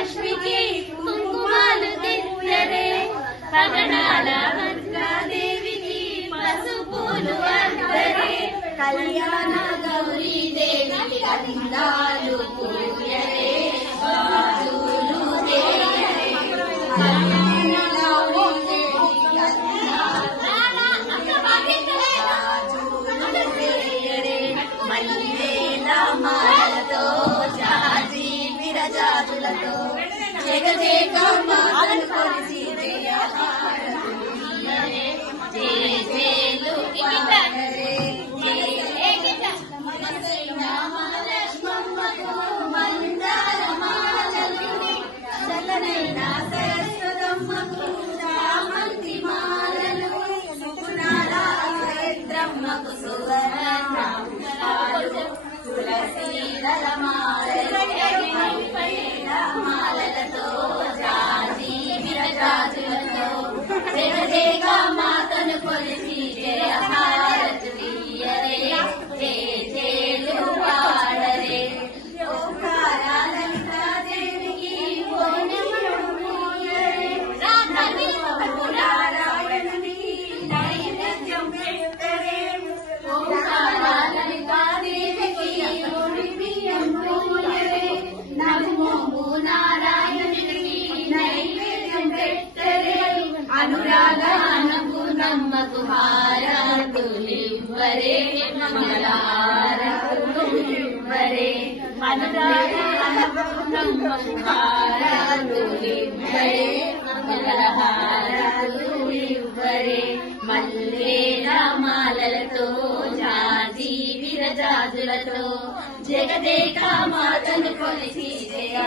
మహాలక్ష్మికి కుంకుమాలు దిద్దరే పగడాల దేవికి పసుపులు అద్దరే కళ్యాణ గౌరీ దేవికి అందాలు పూయరే బాజులు దేయరే మల్లెలమాలతో జాజి విరజాజులతో జగదేక మాతను కొలిసి మహాలక్ష్మమ్మకు మందారమాలలు చల్లనైన సరస్వతమ్మకు చామంతి మాలలు సుగుణాల చైత్రమ్మకు సువర్ణాలు తులసీదళ మాలలు మాలలతో జాజి విరజాజులతో జగదేక మాతను కొలిసి జయ హారతులియరే జేలు పాడరే ఓంకారాలంతా దేవికి నారాయణునికి నైవేద్యం పెట్టరే ఓంకారాలంతా దేవికి బియ్యం పూయరే నమో నారాయణునికి నైవేద్యం పెట్టరే అనురాగానకు నమ్మకు హారతులివ్వరే మంగళహారతులివ్వరే అనురాగానకు నమ్మకు హారతులివ్వరే మంగళహారతులివ్వరే మల్లెల మాలలతో జాజి విరజాజులతో జగదేక మాతను కొలిసి జయ